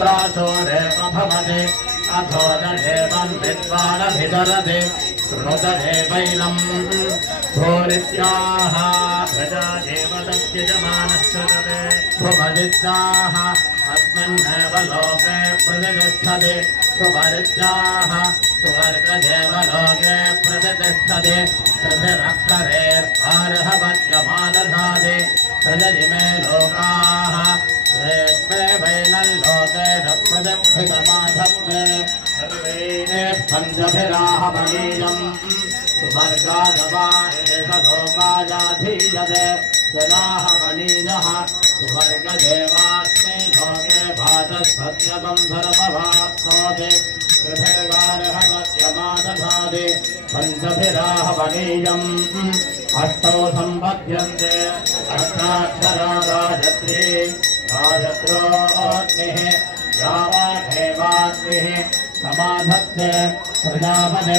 ตราโสเดปภวติอโทตเดปันติวานภิตรติสรุตเดวัยลัมโพริจาหะประจาเทวตัจจมานัสสะเตภวติจาหะอัสมินเนวโลเกประติษฐติภวริจาหะสุวรรกเทวโลเกประติษฐติสเตรักษเรอารหวัจมานัสสะเตสจติเมโลกาหะเรเปเวนัลโลเกดัปประติษฐิมาทัพเตพันธเพราหะมณียัมสุภารกาดวาเอสโทกาญาธิยเตเสนาหะมณีนะหะสุภารกเดวาสเมโทเกภาตสัจจบังธรภาพโตเตเทกาลหะวัจมาตถาเตพันธเพราหะมณียัมอัตโตสัมปัจยันเตอัตตาชราราชตรีราชโตติยาวะเทวาติสมาทัตเตประจาปเน